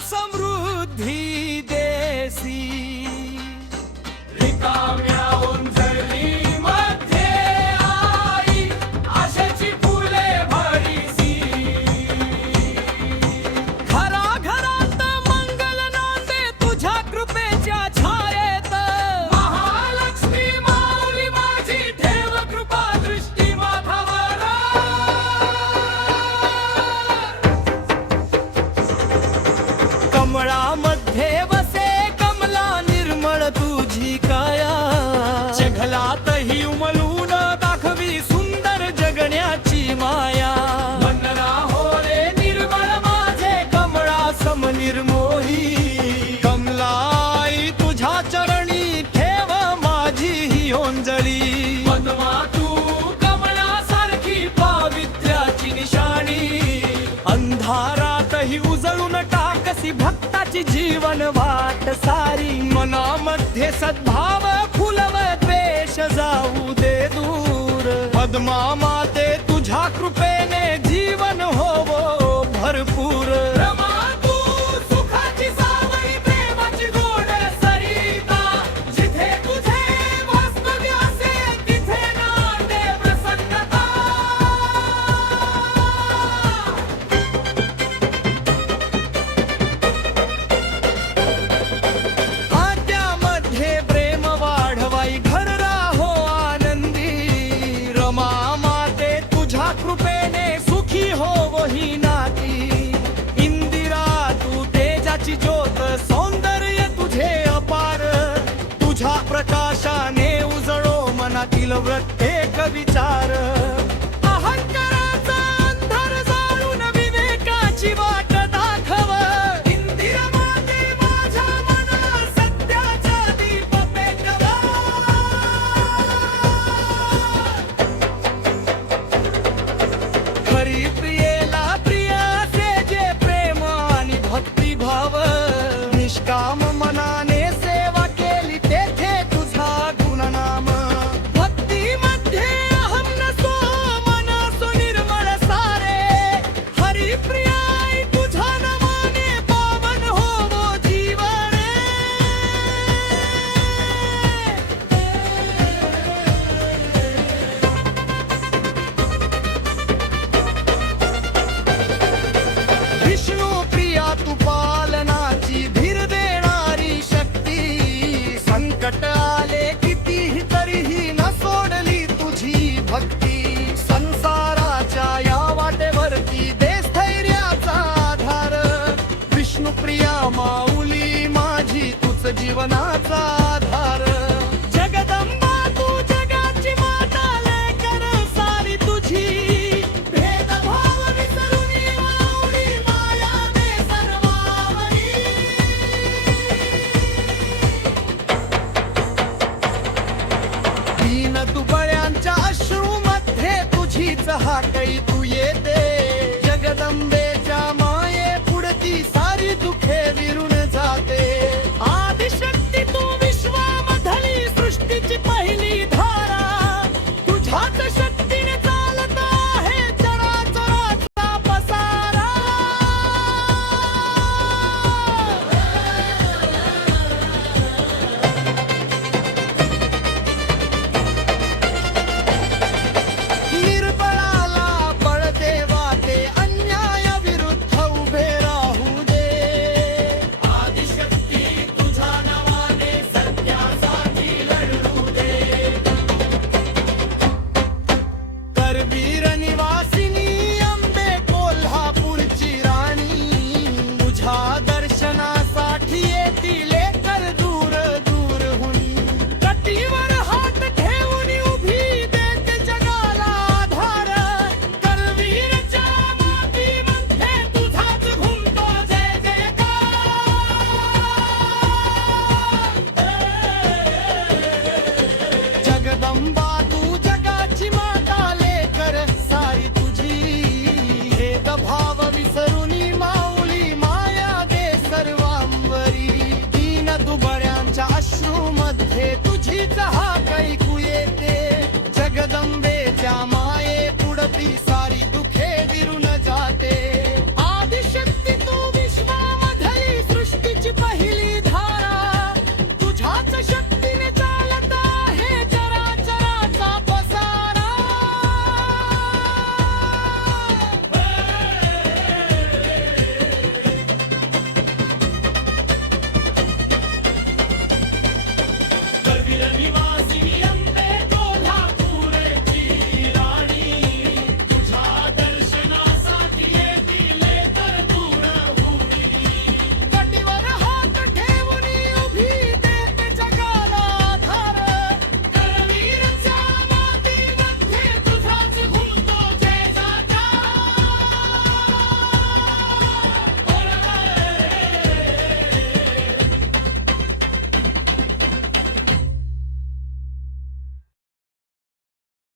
समृद्धी देसी रिकाम्या उंजळी मध्ये आई आशेची फुले भरिसी घराघरात मंगल नांदे तुझ्या कृपेच्या छायेत महालक्ष्मी माऊली माझी ठेव कृपा दृष्टी माथावर कमळामध्ये वसे कमला निर्मळ तुझी काया जंगलातही उमलून दाखवी सुंदर जगण्याची माया वंदना हो रे निर्मळ माझे कमळा सम निर्मोही कमलाई तुझ्या चरणी ठेव माझी ही ओंजळी पद्मा तू कमळासारखी पावित्र्याची निशाणी अंधारातही उजळून टाकसी भक्ताची जीवन वाट सारी मनामध्ये सद्भाव फुलव द्वेष जाऊ दे दूर पद्मा माते तुझ्या कृपेने जीवन होवो भरपूर रमा तू सुखाची सावळी प्रेमाची गोड सरिता जिथे तुझे वास्तव्य असेल तिथे नांदे प्रसन्नता आत्यामध्ये प्रेम वाढवाई घर राहो आनंदी रमा माते तुझ्या कृपेने सुखी हो ही नाती इंदिरा तू तेजाची ज्योत सौंदर्य तुझे अपार तुझ्या प्रकाशाने उजळो मनातील प्रत्येक विचार अहंकाराचा अंधार जाळून विवेकाची वाट दाखव इंदिरा माते माझ्या मना सत्याचा दीप पेटवा खरी प्रियेला प्रिय असे जे प्रेम आणि भक्तिभाव निष्काम मनाने सेवा केली तेथे तुझा गुणनाम भक्तीमध्ये अहम नसो मन असो निर्मळ सारे हरिप्रियाई तुझ्या नामाने पावन होवो जीवन विष्णू प्रिया तू पालनाची धीर देणारी शक्ती संकट आले कितीही तरीही न सोडली तुझी भक्ती संसाराच्या या वाटेवरती दे स्थैर्याचा आधार विष्णुप्रिया माऊली माझी तुझ जीवनाचा